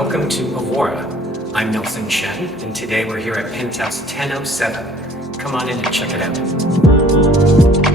Welcome to Avora. I'm Nelson Chen, and today we're here at Penthouse 1007. Come on in and check it out.